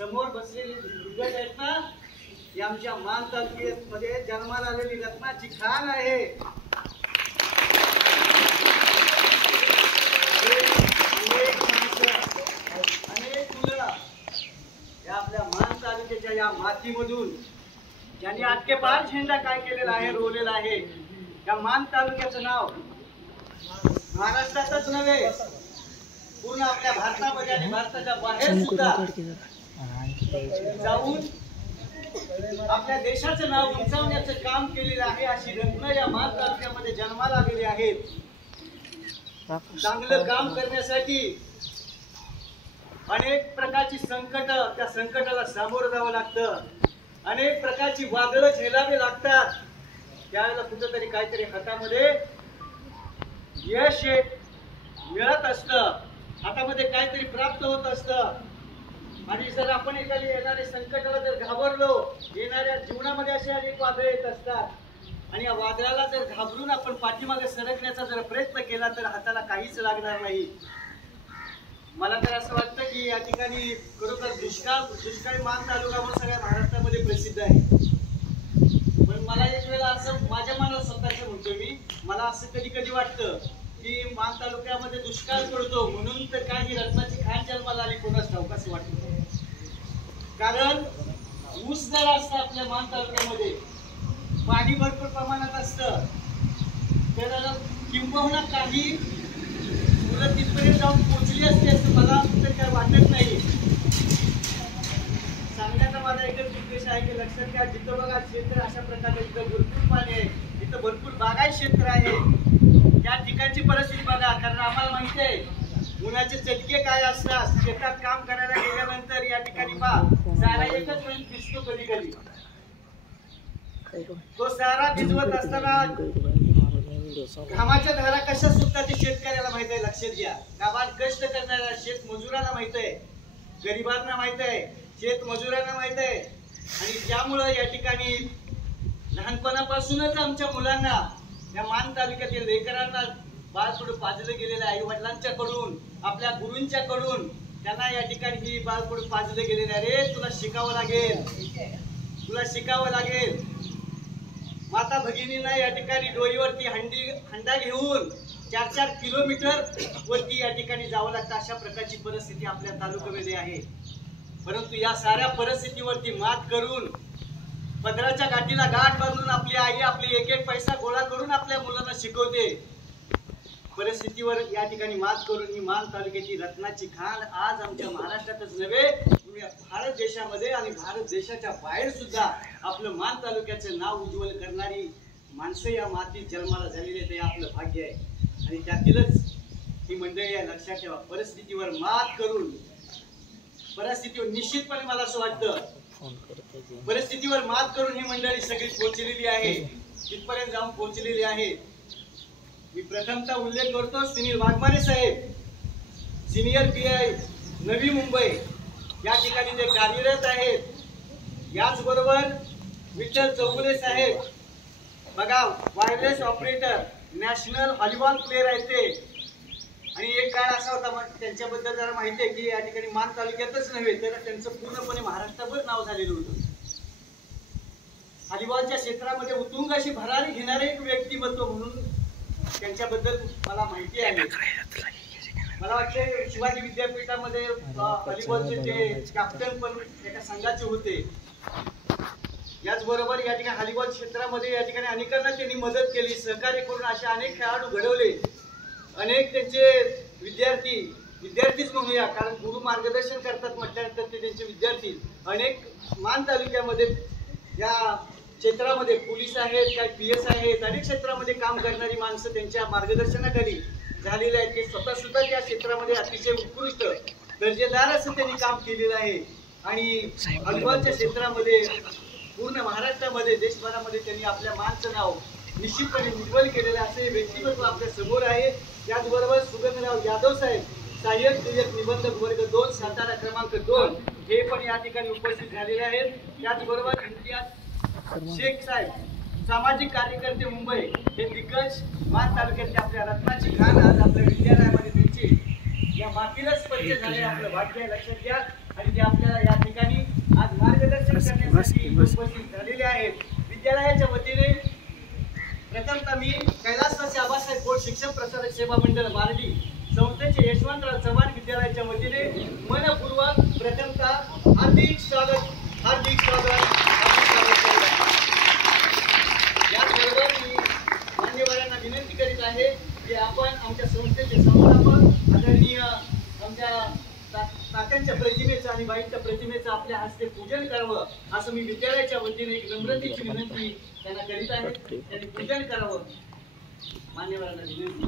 समोर बसलेली दिग्गज आहेत ना, ही आमच्या मान तालुक्यामध्ये जन्माला आलेली रत्नाची खाण आहे. अनेक मुलं या आपल्या मान तालुक्याच्या या मातीमधून ज्यांनी आटके पार झेंडा काय केलेला आहे, रोवलेला आहे. या मान तालुक्याचं नाव महाराष्ट्रातच नव्हे, पूर्ण आपल्या भारतामध्ये आणि भारताच्या बाहेर सुद्धा जाऊन आपल्या देशाचं नाव उंचावण्याचं काम केलेलं आहे. अशी रत्न या मान तालुक्यामध्ये जन्माला आलेली आहेत. चांगलं काम करण्यासाठी अनेक प्रकारची संकट, त्या संकटाला सामोरं जावं लागतं. अनेक प्रकारची वादळं झेलावी लागतात. त्यावेळेला कुठेतरी काहीतरी हातामध्ये यश मिळत असतं, हातामध्ये काहीतरी प्राप्त होत असतं. आणि जर आपण एखादी येणाऱ्या संकटाला जर घाबरलो, येणाऱ्या जीवनामध्ये असे अनेक वादळ येत असतात आणि या वादळाला जर घाबरून आपण पाठीमागे सरकण्याचा जर प्रयत्न केला तर हाताला काहीच लागणार नाही. मला तर असं वाटतं की या ठिकाणी खरोखर दुष्काळी मान तालुका म्हणून सगळ्या महाराष्ट्रामध्ये प्रसिद्ध आहे. पण मला एक वेळा असं माझ्या मनात स्वतःच म्हणतो मी, मला असं कधी कधी वाटतं की मान तालुक्यामध्ये दुष्काळ पडतो म्हणून तर काही रत्नाची खाण जन्माला आली कोणाच ठाऊक असं वाटतं. कारण ऊस जर असतं आपल्या मान तालुक्यामध्ये, पाणी भरपूर प्रमाणात असतं, तर किंबहुना काही मुलं तिथपर्यंत जाऊन पोहोचली असते असं मला तर काय वाटत नाही. सांगण्याचा माझा एकच उद्देश आहे की लक्षात घ्या, जिथं बघा क्षेत्र अशा प्रकारे, इथं भरपूर पाणी आहे, इथं भरपूर बागायत क्षेत्र आहे, त्या ठिकाणची परिस्थिती बघा. कारण आम्हाला माहिती आहे उन्हाचे चटके काय असतात. शेतात काम करायला गेल्यानंतर या ठिकाणी चारा एकच वेळी दिसतो कधी कधी. तो चारा भिजवत असताना घामाच्या धारा कशा सुटतात ते शेतकऱ्याला माहित आहे. लक्षात घ्या, गावात कष्ट करणाऱ्या शेत मजुरांना माहित आहे, गरिबांना माहित आहे, शेत मजुरांना माहित आहे. आणि त्यामुळे या ठिकाणी लहानपणापासूनच आमच्या मुलांना, या मान तालुक्यातील लेकरांना बाळकडू पाजलं गेलेलं आई वडिलांच्या कडून, आपल्या गुरूंच्या कडून त्यांना या ठिकाणी ही बाळकडू पाजलं गेलेलं आहे. रे तुला शिकावं लागेल, तुला शिकावं लागेल. माता भगिनींना या ठिकाणी डोईवरती हंडा घेऊन 4-4 किलोमीटर वरती या ठिकाणी जावं लागतं. अशा प्रकारची परिस्थिती आपल्या तालुक्यामध्ये आहे. परंतु या साऱ्या परिस्थितीवरती मात करून, पदराच्या गाठीला गाठ बांधून आपली आई आपली एक एक पैसा गोळा करून आपल्या मुलांना शिकवते. परिस्थितीवर या ठिकाणी मात करून ही मान तालुक्याची रत्नाची खाण आज आमच्या महाराष्ट्रातच नव्हे, भारत देशामध्ये आणि भारत देशाच्या बाहेर सुद्धा आपलं मान तालुक्याचं नाव उज्ज्वल करणारी माणसं या मातीत जन्माला झालेली आहेत. हे आपलं भाग्य आहे. आणि त्यातीलच ही मंडळी आहे. लक्षात ठेवा, परिस्थितीवर मात करून, परिस्थितीवर निश्चितपणे मला असं वाटतं परिस्थितीवर मात करून ही मंडळी सगळी पोहोचलेली आहे, तिथपर्यंत जाऊन पोहोचलेली आहे. मी प्रथमतः उल्लेख करतो सुनील वाघमारे साहेब, सिनियर PI नवी मुंबई, या ठिकाणी ते कार्यरत आहेत. याचबरोबर विठ्ठल चौगुले साहेब बघा, wireless operator, national volleyball player आहेत ते. आणि एक काळ असा होता, त्यांच्याबद्दल जरा माहिती आहे की या ठिकाणी मान तालुक्यातच नव्हे तर त्यांचं पूर्णपणे महाराष्ट्राभर नाव झालेलं होतं. व्हॉलीबॉलच्या क्षेत्रामध्ये उत्तुंग अशी भरारी घेणारे एक व्यक्तिमत्व म्हणून त्यांच्याबद्दल मला माहिती आहे. मला वाटते शिवाजी विद्यापीठामध्ये व्हॉलीबॉलचे ते कॅप्टन पण एका संघाचे होते. याचबरोबर या ठिकाणी व्हॉलीबॉल क्षेत्रामध्ये या ठिकाणी अनेकांना त्यांनी मदत केली, सहकार्य करून असे अनेक खेळाडू घडवले. अनेक त्यांचे विद्यार्थीच म्हणूया, कारण गुरु मार्गदर्शन करतात म्हटल्यानंतर ते त्यांचे विद्यार्थी अनेक मान तालुक्यामध्ये या क्षेत्रामध्ये पोलीस आहेत, काही PS आहेत, अनेक क्षेत्रामध्ये काम करणारी माणसं त्यांच्या मार्गदर्शनाखाली झालेले आहेत. ते स्वतः सुद्धा त्या क्षेत्रामध्ये अतिशय उत्कृष्ट दर्जेदार असं त्यांनी काम केलेलं आहे. आणि व्हॉलीबॉलच्या क्षेत्रामध्ये पूर्ण महाराष्ट्रामध्ये, देशभरामध्ये त्यांनी आपल्या मानचं नाव निश्चितपणे उज्ज्वल केलेलं असे व्यक्तिमत्व आपल्या समोर आहे. त्याचबरोबर सुगंधराव यादव साहेब, सहाय्यक निबंधक वर्ग 2, सातारा क्रमांक 2, हे पण या ठिकाणी उपस्थित झालेले आहेत. त्याचबरोबर इम्तियाज शेख साहेब, सामाजिक कार्यकर्ते मुंबई, हे दिग्गज मान तालुक्यातली आपल्या रत्नाची खाण आज आपल्या विद्यालयामध्ये त्यांची या मातीलाच परिचय झाले. आपलं भाग्य लक्षात घ्या. आणि ते आपल्याला या ठिकाणी करण्यासाठी उपस्थित झालेले आहेत. विद्यालयाच्या वतीने प्रथमतः मी कैलासवासी आबासाहेब बोर्ड शिक्षक प्रसारक सेवा मंडळ बार्डी संस्थेचे यशवंतराव चव्हाण विद्यालयाच्या वतीने मनपूर्वक प्रथमतः हार्दिक स्वागत करत आहे. याचबरोबर मी मान्यवरांना विनंती करीत आहे की आपण आमच्या संस्थेचे संस्थापक आदरणीय आमच्या तात्यांच्या प्रतिमेचं आणि बाईंच्या प्रतिमेचं आपल्या हस्ते पूजन करावं असं मी विद्यालयाच्या वतीने एक नम्रतेची विनंती त्यांना करीत आहे. त्यांनी पूजन करावं. मान्यवरांना विनंती.